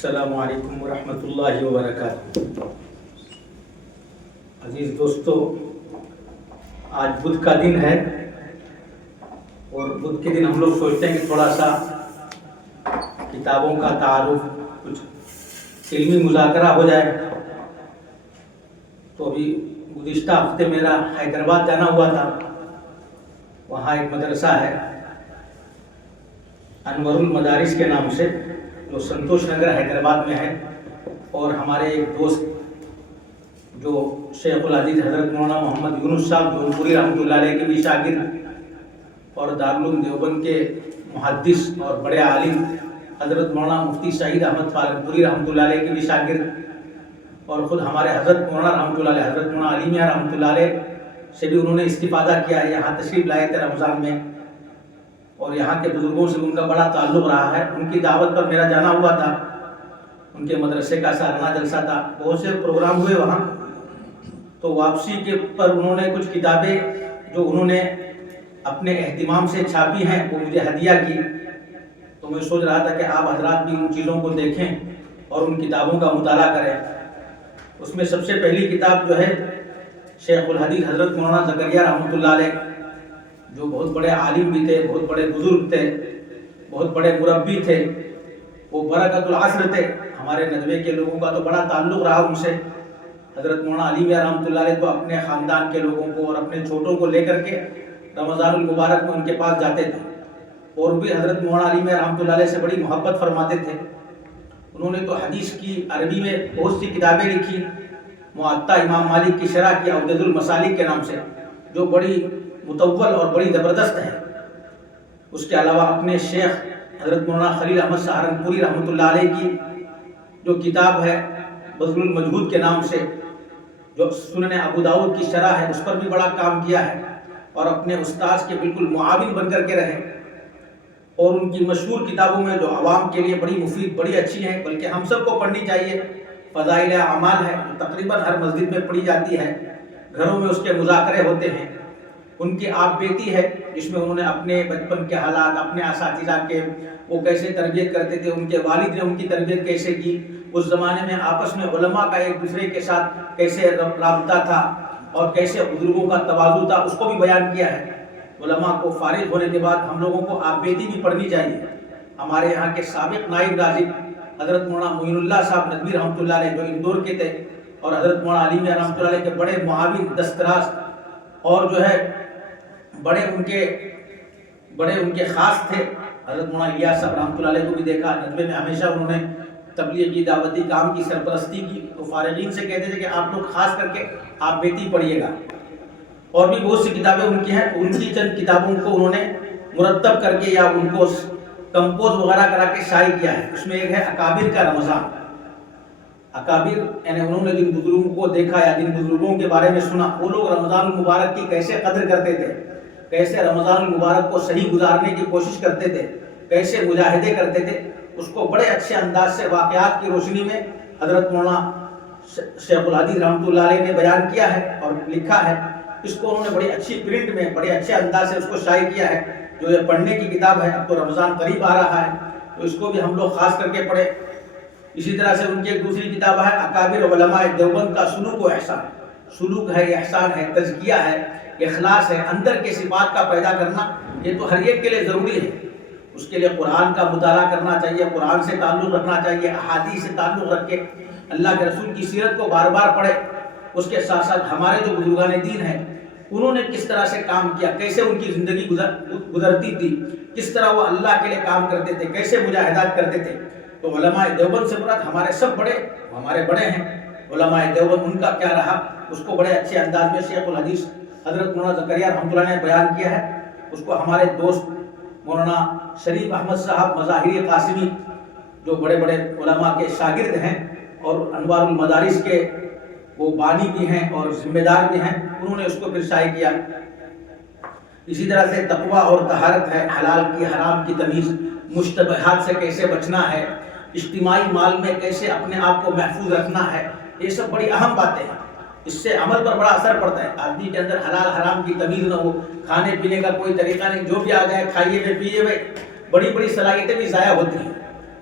السلام علیکم ورحمۃ اللہ وبرکاتہ۔ عزیز دوستو، آج بدھ کا دن ہے اور بدھ کے دن ہم لوگ سوچتے ہیں کہ تھوڑا سا کتابوں کا تعارف، کچھ علمی مذاکرہ ہو جائے۔ تو ابھی گزشتہ ہفتے میرا حیدرآباد جانا ہوا تھا۔ وہاں ایک مدرسہ ہے انور المدارس کے نام سے، جو سنتوش نگر حیدرآباد میں ہے، اور ہمارے ایک دوست جو شیخ الحدیث حضرت مولانا محمد یونس صاحب جونپوری رحمۃ اللہ علیہ کے بھی شاگرد، اور دارالعلوم دیوبند کے محدث اور بڑے عالم حضرت مولانا مفتی سعید احمد پالنپوری رحمۃ اللہ علیہ کے بھی شاگرد، اور خود ہمارے حضرت مولانا رحمۃ اللہ علیہ حضرت مولانا علی میاں رحمۃ اللہ علیہ سے بھی انہوں نے استفادہ کیا ہے۔ یہاں تشریف لائے تھے رمضان میں، اور یہاں کے بزرگوں سے ان کا بڑا تعلق رہا ہے۔ ان کی دعوت پر میرا جانا ہوا تھا، ان کے مدرسے کا سالانہ جلسہ تھا، بہت سے پروگرام ہوئے وہاں۔ تو واپسی کے پر انہوں نے کچھ کتابیں جو انہوں نے اپنے اہتمام سے چھاپی ہیں وہ مجھے ہدیہ کی۔ تو میں سوچ رہا تھا کہ آپ حضرات بھی ان چیزوں کو دیکھیں اور ان کتابوں کا مطالعہ کریں۔ اس میں سب سے پہلی کتاب جو ہے شیخ الحدیث حضرت مولانا زکریا رحمۃ اللہ علیہ، جو بہت بڑے عالم بھی تھے، بہت بڑے بزرگ تھے، بہت بڑے مربی تھے، وہ برکت العصر تھے۔ ہمارے ندوے کے لوگوں کا تو بڑا تعلق رہا ان سے۔ حضرت مولانا علی میاں رحمۃ اللہ علیہ تو اپنے خاندان کے لوگوں کو اور اپنے چھوٹوں کو لے کر کے رمضان المبارک میں ان کے پاس جاتے تھے، اور بھی حضرت مولانا علی میاں رحمۃ اللہ علیہ سے بڑی محبت فرماتے تھے۔ انہوں نے تو حدیث کی عربی میں بہت سی کتابیں لکھی، موطا امام مالک کی شرح کی عودۃ المسالک کے نام سے، جو بڑی مطول اور بڑی زبردست ہے۔ اس کے علاوہ اپنے شیخ حضرت مولانا خلیل احمد سہارنپوری رحمۃ اللہ علیہ کی جو کتاب ہے بذل المجہود کے نام سے، جو سنن ابو داؤد کی شرح ہے، اس پر بھی بڑا کام کیا ہے، اور اپنے استاذ کے بالکل معاون بن کر کے رہے۔ اور ان کی مشہور کتابوں میں جو عوام کے لیے بڑی مفید، بڑی اچھی ہیں، بلکہ ہم سب کو پڑھنی چاہیے، فضائل اعمال ہے، جو تقریباً ہر مسجد میں پڑھی جاتی ہے، گھروں میں اس کے مذاکرے ہوتے ہیں۔ ان کی آپ بیٹی ہے جس میں انہوں نے اپنے بچپن کے حالات، اپنے اساتذہ کے وہ کیسے تربیت کرتے تھے، ان کے والد نے ان کی تربیت کیسے کی، اس زمانے میں آپس میں علماء کا ایک دوسرے کے ساتھ کیسے رابطہ تھا، اور کیسے بزرگوں کا تواضع تھا، اس کو بھی بیان کیا ہے۔ علماء کو فارغ ہونے کے بعد ہم لوگوں کو آپ بیٹی بھی پڑھنی چاہیے۔ ہمارے یہاں کے سابق نائب ناظم حضرت مولانا معین اللہ صاحب ندوی رحمۃ اللہ علیہ جو اندور کے تھے، اور حضرت مولانا علی میاں رحمۃ اللہ علیہ کے بڑے معاون، دستراز، اور جو ہے بڑے ان کے خاص تھے، حضرت مولانا الیاس صاحب رحمۃ اللہ علیہ کو بھی دیکھا ندوے میں، ہمیشہ انہوں نے تبلیغی دعوتی کام کی سرپرستی کی۔ تو فارغین سے کہتے تھے کہ آپ لوگ خاص کر کے آپ بیتی پڑھیے گا۔ اور بھی بہت سی کتابیں ان کی ہیں، ان کی چند کتابوں کو انہوں نے مرتب کر کے یا ان کو کمپوز وغیرہ کرا کے شائع کیا ہے۔ اس میں ایک ہے اکابر کا رمضان۔ اکابر یعنی انہوں نے جن بزرگوں کو دیکھا یا جن بزرگوں کے بارے میں سنا، وہ لوگ رمضان المبارک کی کیسے قدر کرتے تھے، کیسے رمضان المبارک کو صحیح گزارنے کی کوشش کرتے تھے، کیسے مجاہدے کرتے تھے، اس کو بڑے اچھے انداز سے واقعات کی روشنی میں حضرت مولانا شیخ الحدیث رحمۃ اللہ علیہ نے بیان کیا ہے اور لکھا ہے۔ اس کو انہوں نے بڑی اچھی پرنٹ میں بڑے اچھے انداز سے اس کو شائع کیا ہے، جو یہ پڑھنے کی کتاب ہے۔ اب تو رمضان قریب آ رہا ہے تو اس کو بھی ہم لوگ خاص کر کے پڑھیں۔ اسی طرح سے ان کی ایک دوسری کتاب ہے اکابر علماء دیوبند کا سلوک و احسان۔ سلوک ہے، احسان ہے، تزکیہ ہے، اخلاص ہے، اندر کے صفات کا پیدا کرنا، یہ تو ہر ایک کے لیے ضروری ہے۔ اس کے لیے قرآن کا مطالعہ کرنا چاہیے، قرآن سے تعلق رکھنا چاہیے، احادیث سے تعلق رکھ کے اللہ کے رسول کی سیرت کو بار بار پڑھے۔ اس کے ساتھ ساتھ ہمارے جو بزرگان دین ہیں، انہوں نے کس طرح سے کام کیا، کیسے ان کی زندگی گزرتی تھی، کس طرح وہ اللہ کے لیے کام کرتے تھے، کیسے مجاہدات کرتے تھے۔ تو علماء دیوبند سے مراد ہمارے سب بڑے، ہمارے بڑے ہیں علماء دیوبند، ان کا کیا رہا، اس کو بڑے اچھے انداز میں شیخ الحدیث حضرت مولانا زکریا رحمۃ اللہ نے بیان کیا ہے۔ اس کو ہمارے دوست مولانا شریف احمد صاحب مظاہری قاسمی، جو بڑے بڑے علماء کے شاگرد ہیں اور انوار المدارس کے وہ بانی بھی ہیں اور ذمہ دار بھی ہیں، انہوں نے اس کو پھر شائع کیا۔ اسی طرح سے تقویٰ اور طہارت ہے، حلال کی حرام کی تمیز، مشتبہات سے کیسے بچنا ہے، اجتماعی مال میں کیسے اپنے آپ کو محفوظ رکھنا ہے، یہ سب بڑی اہم باتیں ہیں۔ اس سے عمل پر بڑا اثر پڑتا ہے۔ آدمی کے اندر حلال حرام کی تمیز نہ ہو، کھانے پینے کا کوئی طریقہ نہیں، جو بھی آ جائے کھائیے ہوئے پیئے ہوئے، بڑی بڑی صلاحیتیں بھی ضائع ہوتی ہیں۔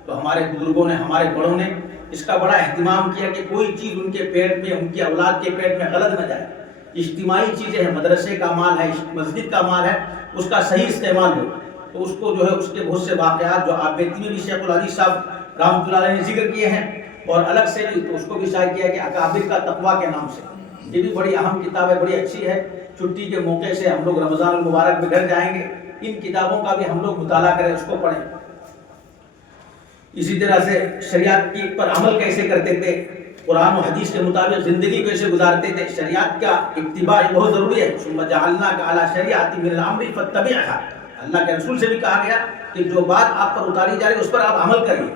تو ہمارے بزرگوں نے، ہمارے بڑوں نے اس کا بڑا اہتمام کیا کہ کوئی چیز ان کے پیٹ میں، ان کی اولاد کے پیٹ میں غلط نہ جائے. اجتماعی چیزیں ہیں، مدرسے کا مال ہے، مسجد کا مال ہے، اس کا صحیح استعمال ہو. تو اس کو جو ہے اس کے بہت سے واقعات جو آپ بیتی میں بھی شیخ الحدیث صاحب رحمۃ اللہ علیہ نے ذکر کیے ہیں، اور الگ سے بھی تو اس کو بھی شائع کیا کہ اکابر کا تقویٰ کے نام سے. یہ بھی بڑی اہم کتاب ہے، بڑی اچھی ہے. چھٹی کے موقع سے ہم لوگ رمضان المبارک میں گھر جائیں گے، ان کتابوں کا بھی ہم لوگ مطالعہ کریں، اس کو پڑھیں. اسی طرح سے شریعت کی پر عمل کیسے کرتے تھے، قرآن و حدیث کے مطابق زندگی کیسے گزارتے تھے. شریعت کا اتباع بہت ضروری ہے. ثم جعلناک علی شریعۃ من الامر فاتبعها. اللہ کے رسول سے بھی کہا گیا کہ جو بات آپ پر اتاری جا رہی ہے اس پر آپ عمل کریے.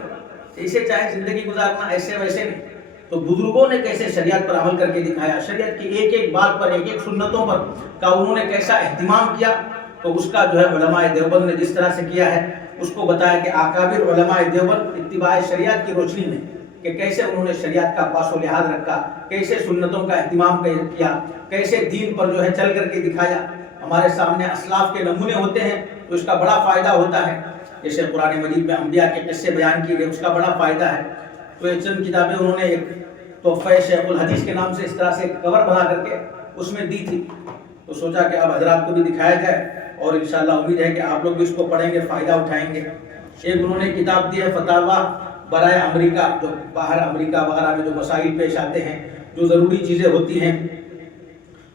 ایسے چاہے زندگی گزارنا، ایسے ویسے نہیں. تو بزرگوں نے کیسے شریعت پر عمل کر کے دکھایا، شریعت کی ایک ایک بات پر، ایک ایک سنتوں پر کا انہوں نے کیسا اہتمام کیا. تو اس کا جو ہے علماء دیوبند نے جس طرح سے کیا ہے اس کو بتایا کہ اکابر علماء دیوبند اتباع شریعت کی روشنی میں کہ کیسے انہوں نے شریعت کا پاس و لحاظ رکھا، کیسے سنتوں کا اہتمام کیا، کیسے دین پر جو ہے چل کر کے دکھایا. ہمارے سامنے اسلاف کے نمونے ہوتے ہیں تو اس کا بڑا فائدہ ہوتا ہے. جیسے قرآن مجید میں انبیاء کے قصے بیان کیے گئے، اس کا بڑا فائدہ ہے. تو یہ چند کتابیں انہوں نے ایک تحفہ شیخ الحدیث کے نام سے اس طرح سے کور بنا کر کے اس میں دی تھی. تو سوچا کہ اب حضرات کو بھی دکھایا جائے، اور انشاءاللہ امید ہے کہ آپ لوگ بھی اس کو پڑھیں گے، فائدہ اٹھائیں گے. ایک انہوں نے کتاب دی ہے فتاوا برائے امریکہ، جو باہر امریکہ وغیرہ میں جو مسائل پیش آتے ہیں، جو ضروری چیزیں ہوتی ہیں،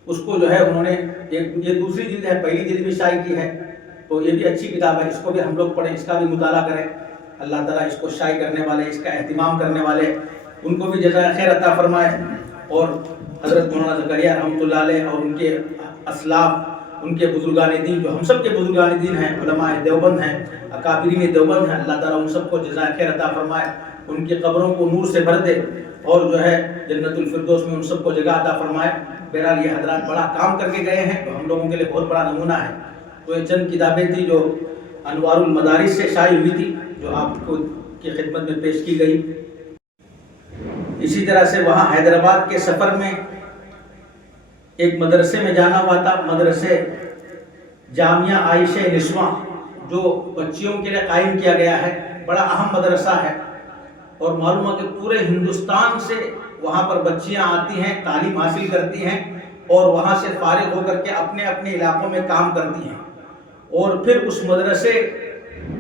اس کو جو ہے انہوں نے یہ دوسری جلد ہے، پہلی جلد بھی شائع کی ہے. تو یہ بھی اچھی کتاب ہے، اس کو بھی ہم لوگ پڑھیں، اس کا بھی مطالعہ کریں. اللہ تعالیٰ اس کو شائع کرنے والے، اس کا اہتمام کرنے والے، ان کو بھی جزائے خیر عطا فرمائے. اور حضرت مولانا زکریا رحمۃ اللہ علیہ اور ان کے اسلاف، ان کے بزرگان دین جو ہم سب کے بزرگان دین ہیں، علماء دیوبند ہیں، اکابرین دیوبند ہیں، اللہ تعالیٰ ان سب کو جزائے خیر عطا فرمائے، ان کی قبروں کو نور سے بھر دے، اور جو ہے جنت الفردوس میں ان سب کو جگہ عطا فرمائے. بہرحال یہ حضرات بڑا کام کر کے گئے ہیں، تو ہم لوگوں کے لیے بہت بڑا نمونہ ہے. تو یہ چند کتابیں تھیں جو انوار المدارس سے شائع ہوئی تھی، جو آپ کو کی خدمت میں پیش کی گئی. اسی طرح سے وہاں حیدرآباد کے سفر میں ایک مدرسے میں جانا ہوا تھا، مدرسے جامعہ عائشہ نسواں، جو بچیوں کے لیے قائم کیا گیا ہے. بڑا اہم مدرسہ ہے، اور معلوم ہے کہ پورے ہندوستان سے وہاں پر بچیاں آتی ہیں، تعلیم حاصل کرتی ہیں، اور وہاں سے فارغ ہو کر کے اپنے اپنے علاقوں میں کام کرتی ہیں. اور پھر اس مدرسے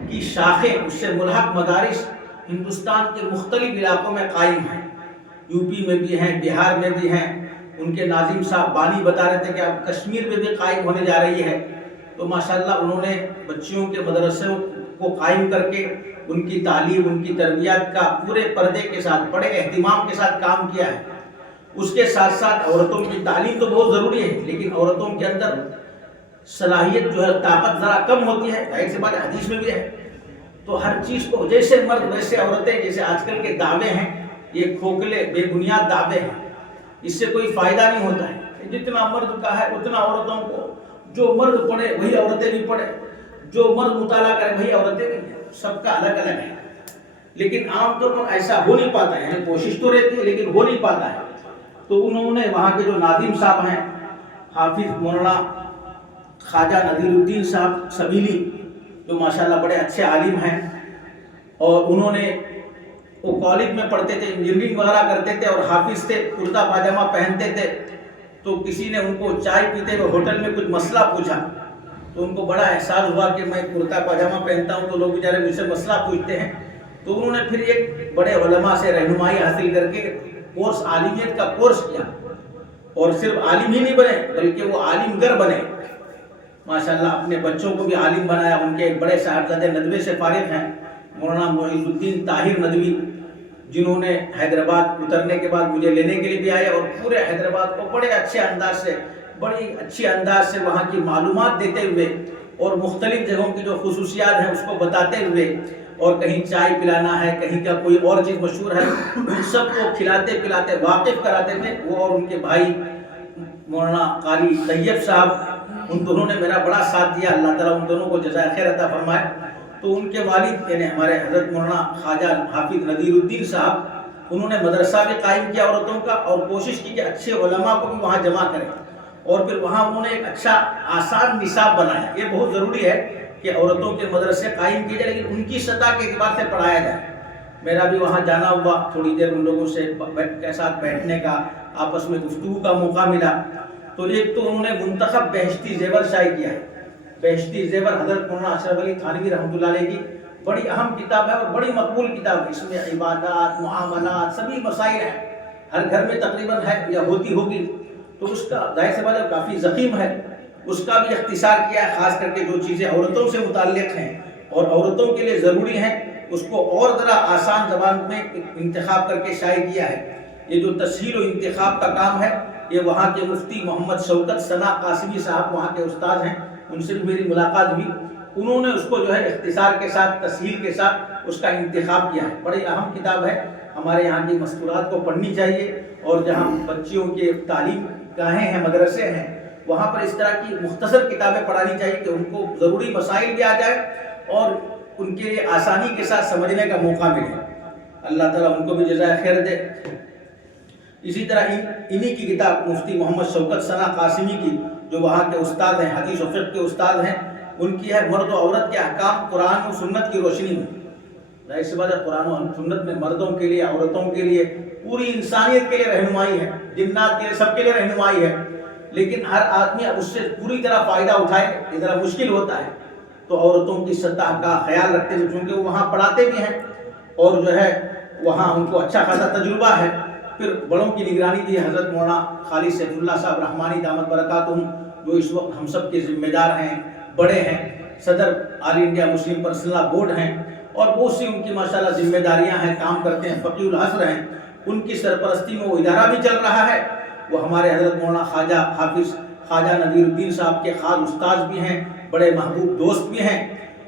کی شاخیں، اس سے ملحق مدارس ہندوستان کے مختلف علاقوں میں قائم ہیں. یو پی میں بھی ہیں، بہار میں بھی ہیں. ان کے ناظم صاحب بانی بتا رہے تھے کہ اب کشمیر میں بھی قائم ہونے جا رہی ہے. تو ماشاءاللہ انہوں نے بچیوں کے مدرسوں کو قائم کر کے ان کی تعلیم، ان کی تربیت کا پورے پردے کے ساتھ، بڑے اہتمام کے ساتھ کام کیا ہے. اس کے ساتھ ساتھ عورتوں کی تعلیم تو بہت ضروری ہے، لیکن عورتوں کے اندر صلاحیت جو ہے، طاقت ذرا کم ہوتی ہے. ظاہر سی بات ہے، حدیث میں بھی ہے. تو ہر چیز کو جیسے مرد ویسے عورتیں، جیسے آج کل کے دعوے ہیں یہ کھوکھلے بے بنیاد دعوے ہیں، اس سے کوئی فائدہ نہیں ہوتا ہے. جتنا مرد کا ہے اتنا عورتوں کو، جو مرد پڑھے وہی عورتیں بھی پڑھے، جو مرد مطالعہ کرے وہی عورتیں بھی. سب کا الگ الگ ہے، لیکن عام طور پر ایسا ہو نہیں پاتا ہے. یعنی کوشش تو رہتی ہے لیکن ہو نہیں پاتا ہے. تو انہوں نے وہاں کے جو ناظم صاحب ہیں، حافظ مولانا خواجہ نذیر الدین صاحب سبیلی، جو ماشاءاللہ بڑے اچھے عالم ہیں، اور انہوں نے وہ کالج میں پڑھتے تھے، انجینئرنگ وغیرہ کرتے تھے، اور حافظ تھے، کرتا پاجامہ پہنتے تھے. تو کسی نے ان کو چائے پیتے ہوئے ہوٹل میں کچھ مسئلہ پوچھا، تو ان کو بڑا احساس ہوا کہ میں کرتا پاجامہ پہنتا ہوں تو لوگ بیچارے مجھ سے مسئلہ پوچھتے ہیں. تو انہوں نے پھر ایک بڑے علماء سے رہنمائی حاصل کر کے کورس، عالمیت کا کورس کیا، اور صرف عالم ہی نہیں بنے بلکہ وہ عالم گر بنے. ماشاءاللہ اپنے بچوں کو بھی عالم بنایا. ان کے ایک بڑے صاحبزادے ندوے سے فارغ ہیں، مولانا معیز الدین طاہر ندوی، جنہوں نے حیدرآباد اترنے کے بعد مجھے لینے کے لیے بھی آئے، اور پورے حیدرآباد کو بڑے اچھے انداز سے، بڑی اچھی انداز سے وہاں کی معلومات دیتے ہوئے، اور مختلف جگہوں کی جو خصوصیات ہیں اس کو بتاتے ہوئے، اور کہیں چائے پلانا ہے، کہیں کا کوئی اور چیز مشہور ہے، ان سب کو کھلاتے پلاتے واقف کراتے تھے. وہ اور ان کے بھائی مولانا قاری طیب صاحب، ان دونوں نے میرا بڑا ساتھ دیا. اللہ تعالیٰ ان دونوں کو جزائے خیر عطا فرمائے. تو ان کے والد یعنی ہمارے حضرت مولانا خواجہ حافظ نذیر الدین صاحب، انہوں نے مدرسہ بھی قائم کیا عورتوں کا، اور کوشش کی کہ اچھے علماء کو بھی وہاں جمع کریں. اور پھر وہاں انہوں نے ایک اچھا آسان نصاب بنایا. یہ بہت ضروری ہے کہ عورتوں کے مدرسے قائم کیے جائے، لیکن ان کی سطح کے اعتبار سے پڑھایا جائے. میرا بھی وہاں جانا ہوا، تھوڑی دیر ان لوگوں سے کے ساتھ بیٹھنے کا، آپس میں گفتگو کا موقع ملا۔ تو ایک تو انہوں نے منتخب بہشتی زیور شائع کیا ہے۔ بہشتی زیور حضرت مولانا اشرف علی تھانوی رحمۃ اللہ علیہ کی بڑی اہم کتاب ہے اور بڑی مقبول کتاب ہے۔ اس میں عبادات، معاملات، سبھی مسائل ہیں، ہر گھر میں تقریباً ہے یا ہوتی ہوگی۔ تو اس کا ظاہر سی بات ہے کافی ضخیم ہے، اس کا بھی اختصار کیا ہے، خاص کر کے جو چیزیں عورتوں سے متعلق ہیں اور عورتوں کے لیے ضروری ہیں اس کو اور ذرا آسان زبان میں انتخاب کر کے شائع کیا ہے۔ یہ جو تسہیل و انتخاب کا کام ہے یہ وہاں کے مفتی محمد شوکت ثنا قاسمی صاحب وہاں کے استاد ہیں، ان سے بھی میری ملاقات ہوئی، انہوں نے اس کو جو ہے اختصار کے ساتھ، تسہیل کے ساتھ اس کا انتخاب کیا ہے۔ بڑی اہم کتاب ہے، ہمارے یہاں کی مستورات کو پڑھنی چاہیے، اور جہاں بچیوں کے تعلیم گاہیں ہیں، مدرسے ہیں، وہاں پر اس طرح کی مختصر کتابیں پڑھانی چاہیے کہ ان کو ضروری مسائل بھی آ جائے اور ان کے لیے آسانی کے ساتھ سمجھنے کا موقع ملے۔ اللہ تعالیٰ ان کو بھی جزائے خیر دے۔ اسی طرح انہی کی کتاب مفتی محمد شوکت ثنا قاسمی کی، جو وہاں کے استاد ہیں، حدیث و فقہ کے استاد ہیں، ان کی ہے مرد و عورت کے احکام قرآن و سنت کی روشنی میں۔ ظاہر سی بات ہے قرآن و سنت میں مردوں کے لیے، عورتوں کے لیے، پوری انسانیت کے لیے رہنمائی ہے، جنات کے لیے، سب کے لیے رہنمائی ہے، لیکن ہر آدمی اب اس سے پوری طرح فائدہ اٹھائے یہ ذرا مشکل ہوتا ہے۔ تو عورتوں کی سطح کا خیال رکھتے ہوئے، چونکہ وہ وہاں پڑھاتے بھی ہیں اور جو ہے وہاں ان کو اچھا خاصا تجربہ ہے، پھر بڑوں کی نگرانی بھی حضرت مولانا خالد سیف اللہ صاحب رحمانی دامت برکاتہم، جو اس وقت ہم سب کے ذمہ دار ہیں، بڑے ہیں، صدر آل انڈیا مسلم پرسنل لا بورڈ ہیں، اور بہت سی ان کی ماشاءاللہ ذمہ داریاں ہیں، کام کرتے ہیں، فقیہ العصر ہیں، ان کی سرپرستی میں وہ ادارہ بھی چل رہا ہے۔ وہ ہمارے حضرت مولانا خواجہ حافظ خواجہ نذیر الدین صاحب کے خاص استاد بھی ہیں، بڑے محبوب دوست بھی ہیں،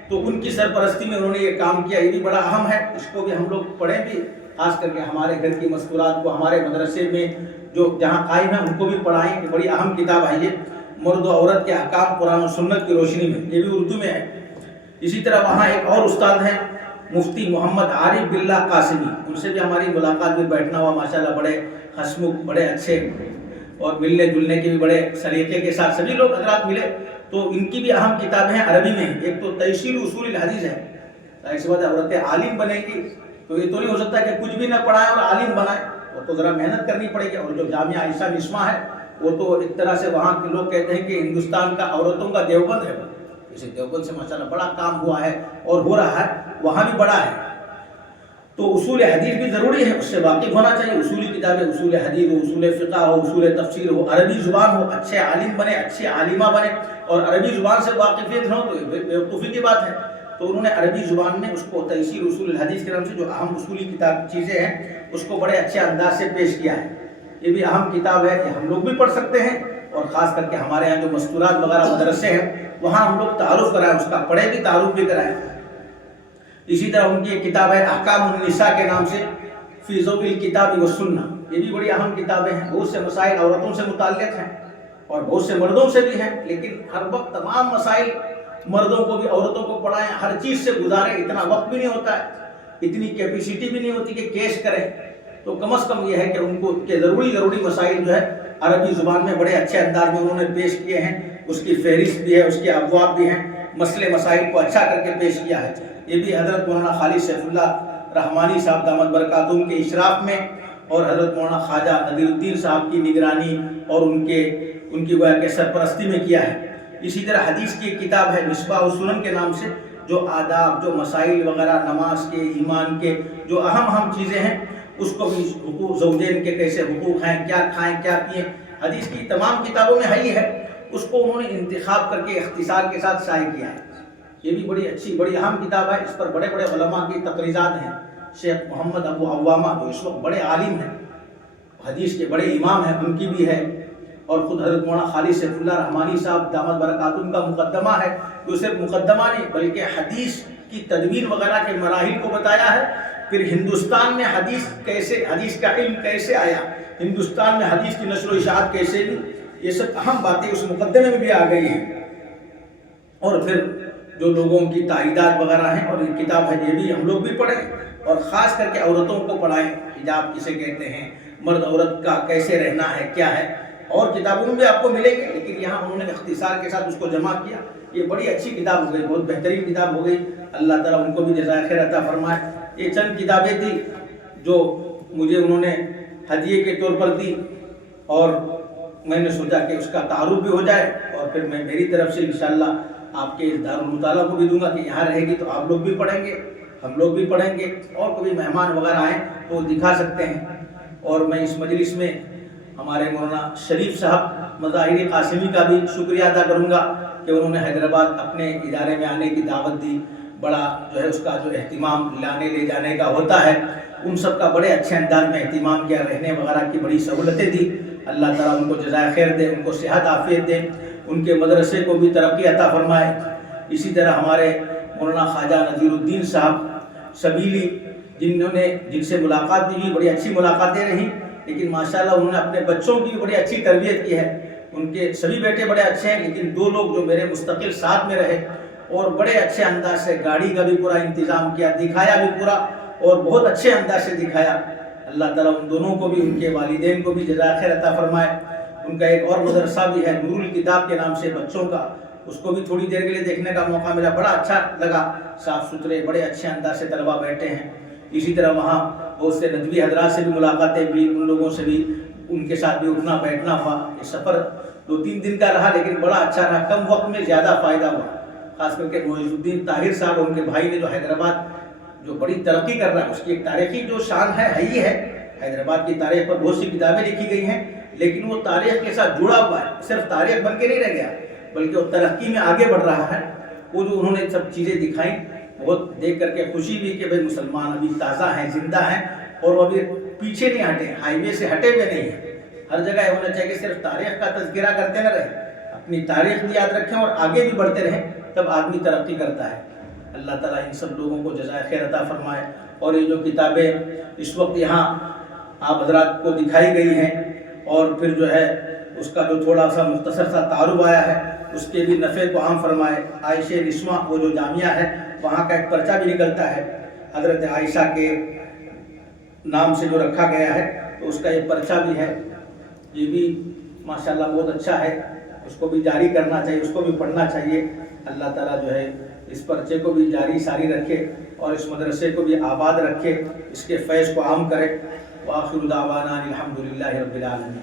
تو ان کی سرپرستی میں انہوں نے یہ کام کیا، یہ بھی بڑا اہم ہے، اس کو بھی ہم لوگ پڑھیں بھی، خاص کر کے ہمارے گھر کی مستورات کو ہمارے مدرسے میں جو جہاں قائم ہیں ان کو بھی پڑھائیں، کہ بڑی اہم کتاب ہے یہ، مرد و عورت کے احکام قرآن و سنت کی روشنی میں، یہ بھی اردو میں ہے۔ اسی طرح وہاں ایک اور استاد ہیں مفتی محمد عارف باللہ قاسمی، ان سے بھی ہماری ملاقات میں بیٹھنا ہوا، ماشاءاللہ بڑے ہسمکھ، بڑے اچھے، اور ملنے جلنے کے بھی بڑے سلیقے کے ساتھ سبھی لوگ حضرات ملے۔ تو ان کی بھی اہم کتابیں ہیں عربی میں، ایک تو تیسیر اصول الحدیث ہے، اس وقت عورتیں عالم بنے گی تو یہ تو نہیں ہو سکتا کہ کچھ بھی نہ پڑھائیں اور عالم بنائیں، وہ تو ذرا محنت کرنی پڑے گی۔ اور جو جامعہ عائشہ نسواں ہے وہ تو ایک طرح سے وہاں کے لوگ کہتے ہیں کہ ہندوستان کا عورتوں کا دیوبند ہے، اسے دیوبند سے ماشاءاللہ بڑا کام ہوا ہے اور ہو رہا ہے، وہاں بھی بڑا ہے۔ تو اصول حدیث بھی ضروری ہے، اس سے واقف ہونا چاہیے، اصولی کتابیں، اصول حدیث ہو، اصول فقہ ہو، اصول تفسیر ہو، عربی زبان ہو، اچھے عالم بنے، اچھے عالمہ بنے، اور عربی زبان سے واقفیت نہ ہو تو بیوقوفی کی بات ہے۔ تو انہوں نے عربی زبان میں اس کو تیسیر اصول الحدیث کے نام سے جو اہم اصولی کتاب چیزیں ہیں اس کو بڑے اچھے انداز سے پیش کیا ہے۔ یہ بھی اہم کتاب ہے، یہ ہم لوگ بھی پڑھ سکتے ہیں، اور خاص کر کے ہمارے یہاں جو مستورات وغیرہ مدرسے ہیں وہاں ہم لوگ تعارف کرائیں، اس کا پڑھے بھی، تعارف بھی کرائیں۔ اسی طرح ان کی ایک کتاب ہے احکام النساء کے نام سے، فی ضوء الکتاب والسنہ، یہ بھی بڑی اہم کتابیں ہیں، بہت سے مسائل عورتوں سے متعلق ہیں اور بہت سے مردوں سے بھی ہیں، لیکن ہر وقت تمام مسائل مردوں کو بھی عورتوں کو پڑھائیں، ہر چیز سے گزاریں، اتنا وقت بھی نہیں ہوتا ہے، اتنی کیپیسٹی بھی نہیں ہوتی کہ کیش کریں، تو کم از کم یہ ہے کہ ان کو کہ ضروری مسائل جو ہے عربی زبان میں بڑے اچھے انداز میں انہوں نے پیش کیے ہیں، اس کی فہرست بھی ہے، اس کے ابواب بھی ہیں، مسئلے مسائل کو اچھا کر کے پیش کیا ہے۔ یہ بھی حضرت مولانا خالد سیف اللہ رحمانی صاحب دامت برکاتہم کے اشراف میں اور حضرت مولانا خواجہ نذیر الدین صاحب کی نگرانی اور ان کی گویا کہ سرپرستی میں کیا ہے۔ اسی طرح حدیث کی ایک کتاب ہے مصباح السنن کے نام سے، جو آداب، جو مسائل وغیرہ نماز کے، ایمان کے جو اہم چیزیں ہیں، اس کو بھی حقوق زوجین کے کیسے حقوق ہیں، کیا کھائیں کیا پئیں، حدیث کی تمام کتابوں میں ہے ہی ہے، اس کو انہوں نے انتخاب کر کے اختصار کے ساتھ شائع کیا ہے۔ یہ بھی بڑی اچھی بڑی اہم کتاب ہے، اس پر بڑے بڑے علماء کی تقریرات ہیں، شیخ محمد ابو عوامہ جو اس وقت بڑے عالم ہیں، حدیث کے بڑے امام ہیں، ان کی بھی ہے، اور خود حضرت مولانا خالد سیف اللہ رحمانی صاحب دامت برکاتہم کا مقدمہ ہے، جو صرف مقدمہ نہیں بلکہ حدیث کی تدوین وغیرہ کے مراحل کو بتایا ہے، پھر ہندوستان میں حدیث کا علم کیسے آیا، ہندوستان میں حدیث کی نشر و اشاعت کیسے بھی، یہ سب اہم باتیں اس مقدمے میں بھی آ گئی ہیں۔ اور پھر جو لوگوں کی تعریدات وغیرہ ہیں، اور یہ کتاب ہے یہ بھی ہم لوگ بھی پڑھیں، اور خاص کر کے عورتوں کو پڑھائیں، حجاب کسے کہتے ہیں، مرد عورت کا کیسے رہنا ہے، کیا ہے، اور کتابوں میں بھی آپ کو ملے گی، لیکن یہاں انہوں نے اختصار کے ساتھ اس کو جمع کیا۔ یہ بڑی اچھی کتاب ہو گئی، بہت بہترین کتاب ہو گئی، اللہ تعالیٰ ان کو بھی جزائے خیر عطا فرمائے۔ یہ چند کتابیں تھی جو مجھے انہوں نے ہدیے کے طور پر دی، اور میں نے سوچا کہ اس کا تعارف بھی ہو جائے، اور پھر میں میری طرف سے انشاءاللہ آپ کے اس دارالمطالعہ کو بھی دوں گا کہ یہاں رہے گی تو آپ لوگ بھی پڑھیں گے، ہم لوگ بھی پڑھیں گے، اور کوئی مہمان وغیرہ آئیں تو وہ دکھا سکتے ہیں۔ اور میں اس مجلس میں ہمارے مولانا شریف صاحب مظاہری قاسمی کا بھی شکریہ ادا کروں گا کہ انہوں نے حیدرآباد اپنے ادارے میں آنے کی دعوت دی، بڑا جو ہے اس کا جو اہتمام لانے لے جانے کا ہوتا ہے، ان سب کا بڑے اچھے انداز میں اہتمام کیا، رہنے وغیرہ کی بڑی سہولتیں دی۔ اللہ تعالیٰ ان کو جزائے خیر دے، ان کو صحت عافیت دے، ان کے مدرسے کو بھی ترقی عطا فرمائے۔ اسی طرح ہمارے مولانا خواجہ نذیر الدین صاحب سبیلی، جن سے ملاقات بھی ہوئی، بڑی اچھی ملاقاتیں رہیں، لیکن ماشاءاللہ انہوں نے اپنے بچوں کی بڑی اچھی تربیت کی ہے۔ ان کے سبھی بیٹے بڑے اچھے ہیں، لیکن دو لوگ جو میرے مستقل ساتھ میں رہے اور بڑے اچھے انداز سے گاڑی کا بھی پورا انتظام کیا، دکھایا بھی پورا، اور بہت اچھے انداز سے دکھایا۔ اللہ تعالیٰ ان دونوں کو بھی، ان کے والدین کو بھی جزائے خیر عطا فرمائے۔ ان کا ایک اور مدرسہ بھی ہے نور الکتاب کے نام سے بچوں کا، اس کو بھی تھوڑی دیر کے لیے دیکھنے کا موقع ملا، بڑا اچھا لگا، صاف ستھرے بڑے اچھے انداز سے طلبہ بیٹھے ہیں۔ اسی طرح وہاں بہت سے ندوی حضرات سے بھی ملاقاتیں بھی، ان لوگوں سے بھی، ان کے ساتھ بھی اٹھنا بیٹھنا ہوا۔ یہ سفر 2-3 دن کا رہا، لیکن بڑا اچھا رہا، کم وقت میں زیادہ فائدہ ہوا۔ خاص کر کے معیز الدین طاہر صاحب اور ان کے بھائی نے جو حیدرآباد جو بڑی ترقی کر رہا ہے، اس کی ایک تاریخی جو شان ہے ہی ہے۔ حیدرآباد کی تاریخ پر بہت سی کتابیں لکھی گئی ہیں، لیکن وہ تاریخ کے ساتھ جڑا ہوا ہے، صرف تاریخ بن کے نہیں رہ گیا، بلکہ وہ ترقی میں آگے بڑھ رہا ہے۔ وہ جو انہوں نے سب چیزیں دکھائیں، بہت دیکھ کر کے خوشی بھی کہ بھائی مسلمان ابھی تازہ ہیں، زندہ ہیں، اور وہ ابھی پیچھے نہیں ہٹے، ہائی وے سے ہٹے ہوئے نہیں ہیں۔ ہر جگہ یہ ہونا چاہیے کہ صرف تاریخ کا تذکرہ کرتے نہ رہیں، اپنی تاریخ بھی یاد رکھیں اور آگے بھی بڑھتے رہیں، تب آدمی ترقی کرتا ہے۔ اللہ تعالیٰ ان سب لوگوں کو جزائے خیر عطا فرمائے۔ اور یہ جو کتابیں اس وقت یہاں آپ حضرات کو دکھائی گئی ہیں، اور پھر جو ہے اس کا جو تھوڑا سا مختصر سا تعارف آیا ہے، اس کے بھی نفع کو عام فرمائے۔ عائشہ نسواں وہ جو جامعہ ہے، وہاں کا ایک پرچہ بھی نکلتا ہے، حضرت عائشہ کے نام سے جو رکھا گیا ہے، تو اس کا یہ پرچہ بھی ہے، یہ بھی ماشاءاللہ بہت اچھا ہے، اس کو بھی جاری کرنا چاہیے، اس کو بھی پڑھنا چاہیے۔ اللہ تعالیٰ جو ہے اس پرچے کو بھی جاری ساری رکھے، اور اس مدرسے کو بھی آباد رکھے، اس کے فیض کو عام کرے۔ وآخر دعوانا الحمدللہ رب العالمین۔